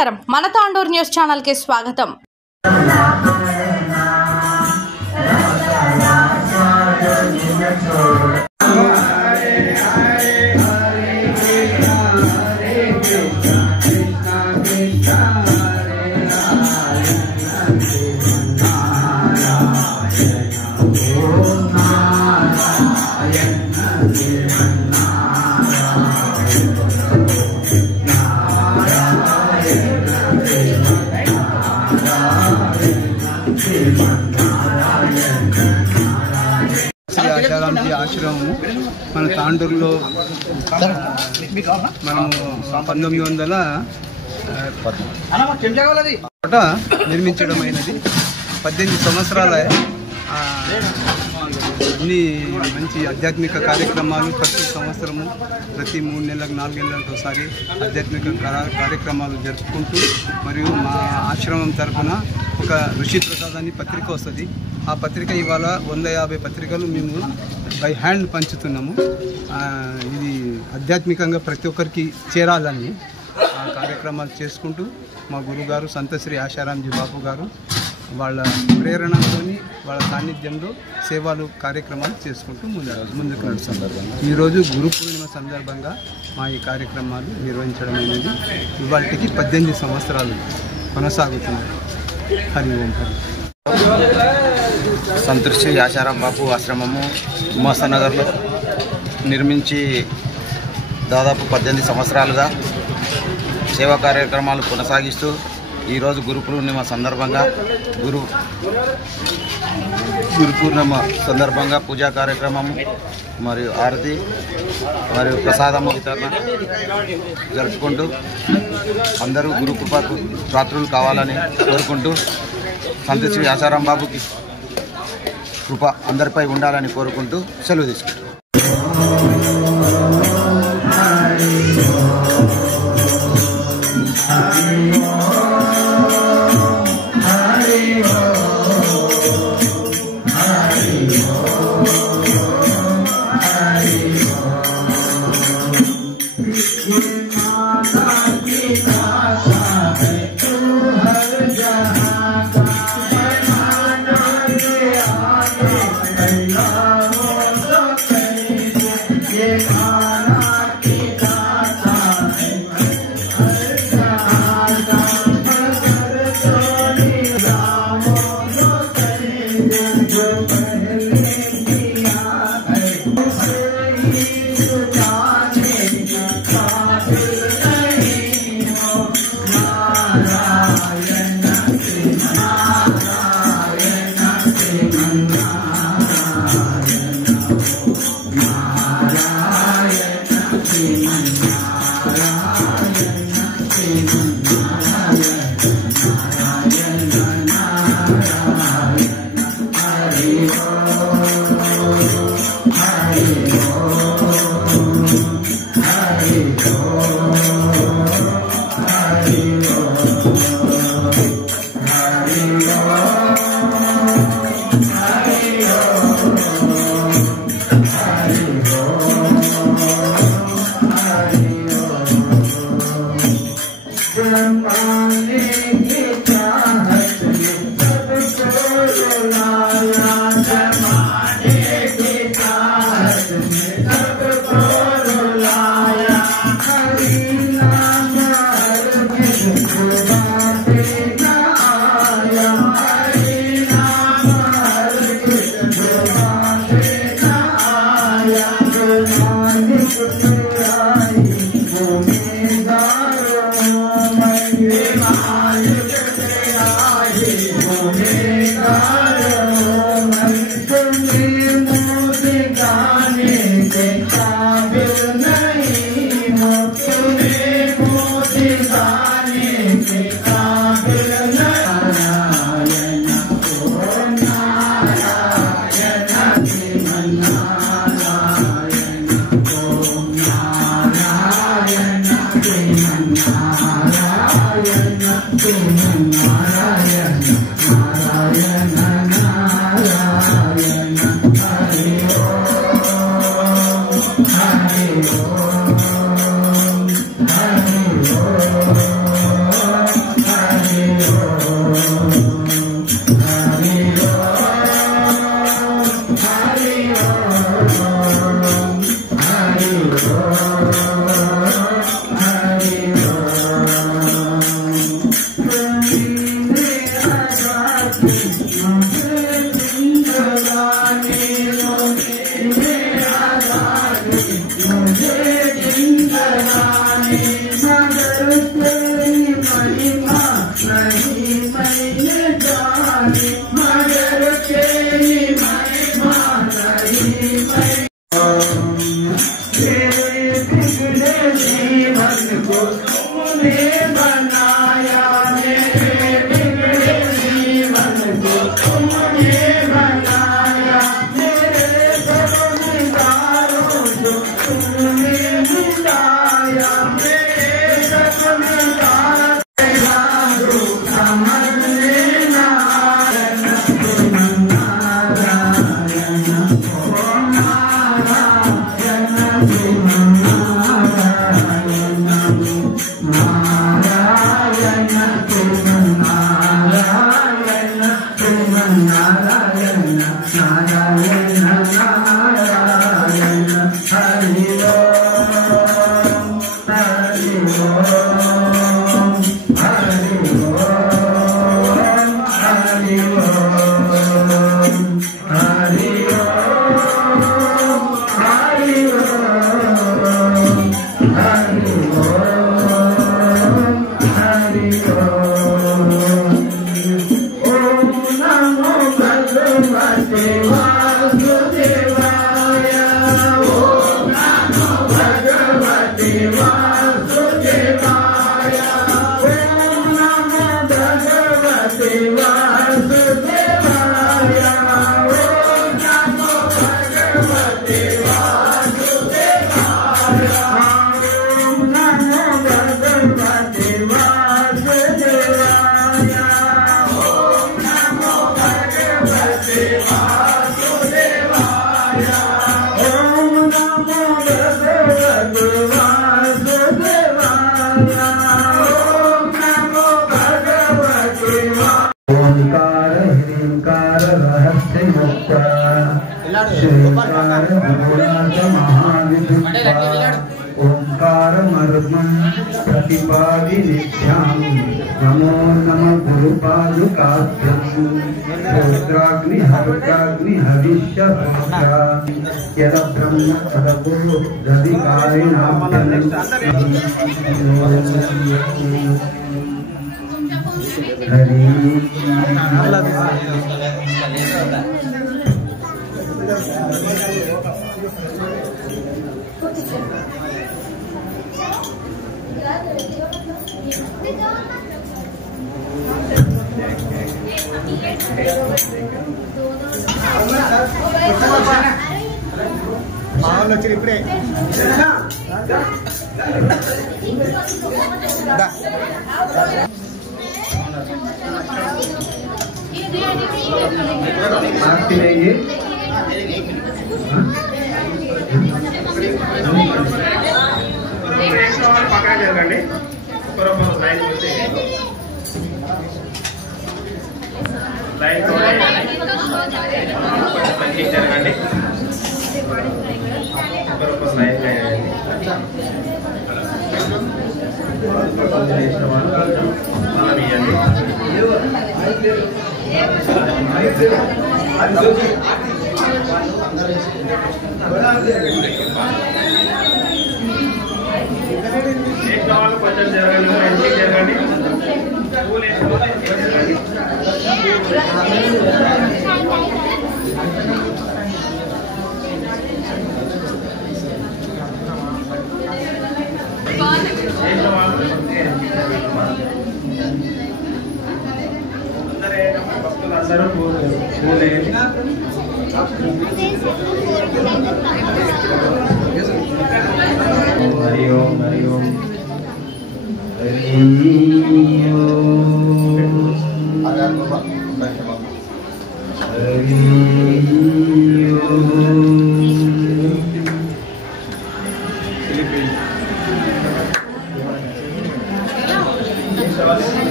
నమస్కారం, మన Tandur news channel కి స్వాగతం. ఆచారాంజీ ఆశ్రమము మన తాండూరులో మనము 1900 నిర్మించడమైనది. 18 సంవత్సరాల అన్ని మంచి ఆధ్యాత్మిక కార్యక్రమాలు ప్రతి సంవత్సరము ప్రతి 3 నెలలకు 4 నెలలకు ఒకసారి ఆధ్యాత్మిక కార్యక్రమాలు జరుపుకుంటూ మరియు మా ఆశ్రమం తరఫున ఒక ఋషి ప్రసాద్ అని పత్రిక వస్తుంది. ఆ పత్రిక ఇవాళ 150 పత్రికలు మేము బై హ్యాండ్ పంచుతున్నాము. ఇది ఆధ్యాత్మికంగా ప్రతి ఒక్కరికి చేరాలని ఆ కార్యక్రమాలు చేసుకుంటూ మా గురుగారు సంతశ్రీ ఆశారాంజీ బాపు గారు వాళ్ళ ప్రేరణతో వాళ్ళ సాన్నిధ్యంలో సేవలు కార్యక్రమాలు చేసుకుంటూ ముందుకు నడుస్తున్నారు. ఈరోజు గురు పూర్ణిమ సందర్భంగా మా ఈ కార్యక్రమాలు నిర్వహించడం అనేది ఇవాళకి 18 సంవత్సరాలు కొనసాగుతుంది. హరి ఓం హరి. సంతృష్టి ఆచారం బాపు ఆశ్రమము ఉమాసనగర్లో నిర్మించి దాదాపు 18 సంవత్సరాలుగా సేవా కార్యక్రమాలు కొనసాగిస్తూ ఈరోజు గురు పూర్ణిమ సందర్భంగా గురు పూర్ణిమ సందర్భంగా పూజా కార్యక్రమము మరియు ఆరతి మరియు ప్రసాదము వితరణ జరుపుకుంటూ అందరూ గురు కృపకు పాత్రులు కావాలని కోరుకుంటూ సంతశ్రీ ఆచారం బాబుకి కృప అందరిపై ఉండాలని కోరుకుంటూ సెలవు తీసుకుంటాం. प्रतिपादि नित्यां नमो नमः गुरुपादुकाभ्यं रुद्राग्नि हर्काग्नि हविष्य यद ब्रह्म तदगुरु ఇప్పుడే పక్కన జరగండి ఒకరొకరు లైన్ పెట్టి లైన్ కొంచెం జరగండి ఒకరొకరు లైన్ చేసిన వాళ్ళు అలా వేయండి చేసిన వాళ్ళు కొంచెం జరగండి ఇంటికి జరగండి పూలు వేసుకోవాలి జరగండి చేసిన వాళ్ళు భక్తులు అందరూ పూలు వేయండి హరి ఓం హరి ఓం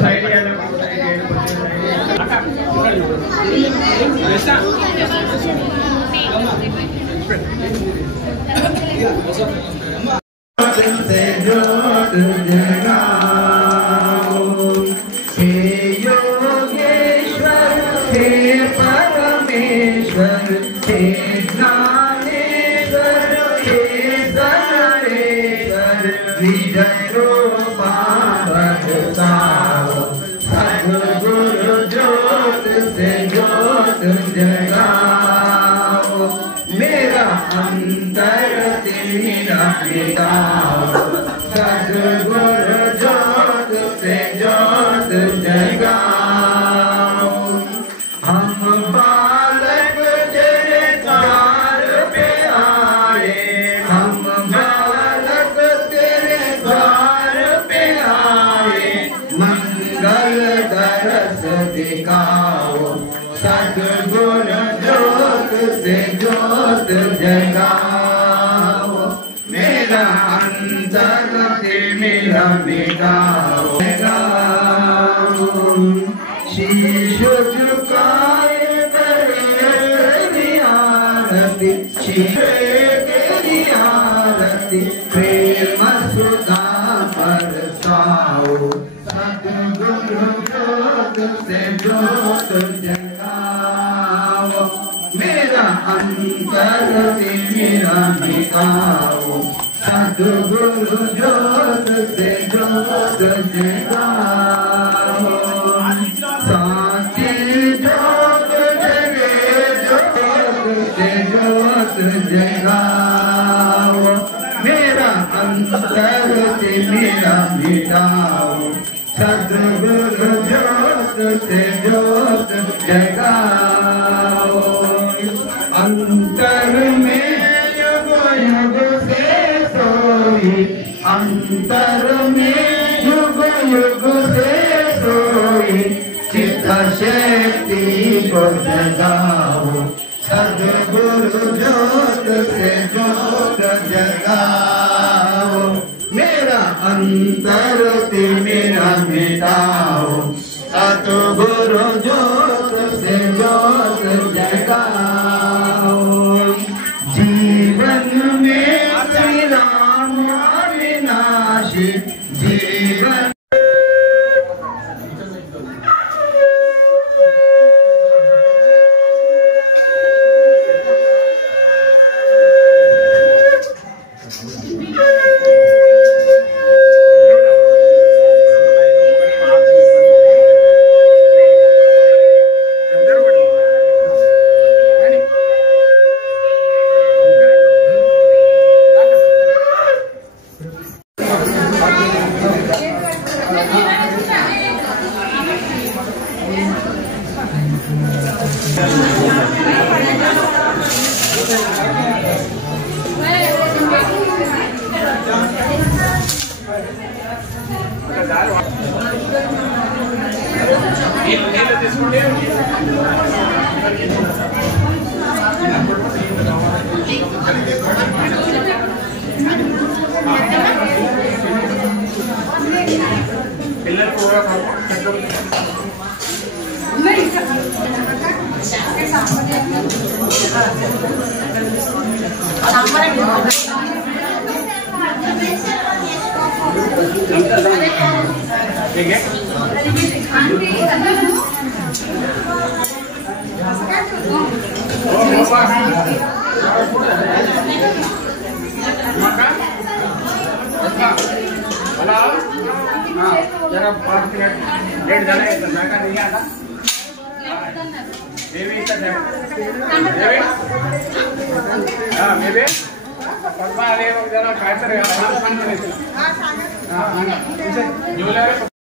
సైడ్ से जोत जगाओ। हे योगेश्वर हे परमेश्वर हे ज्ञानेश्वर हे सर्वेश्वर विजय रूपा बरसाओ। सद्गुरु ज्योत से जोत जगाओ। मेरा अंतर तेरा मिटाओ। सद्गुरु ज्योत से जोत जगाओ। हम बालक तेरे द्वार पे आए। हम बालक तेरे द्वार पे आए। मंगल दरस दिखाओ। सद्गुरु ज्योत से जोत जगाओ। मेरा अंतर से मेरा मिटाओ। शीश झुकाए तेरी आरती। शीश तेरी आरती। प्रेम सुधा बरसाओ। सद्गुरु ज्योत से जोत जगाओ। मेरा अंतर से मेरा मिटाओ। सद्गुरु ज्योत से जोत जगाओ। साची जोत जगे जोत से जोत जगाओ। मेरा अंतर से मेरा मिटाओ। सद्गुरु ज्योत से जोत जगाओ। अंतर में युग युग से सोई। अंतर में युग युग से सोई। चित्त शक्ति को जगाओ। सद्गुरु ज्योत से जोत जगाओ। मेरा अंतर से मेरा मिटाओ। सद्गुरु ज्योत से जोत जगाओ। जीवन में श्री राम अविनाशी। जीवन जरा 5 मिनट लेट झाला आहे जागा नाही आता बेबी इथं आहे बेबी हां बेबी पप्पा आले जरा काय तर पाणी पाणी हां हां जेवल्यावर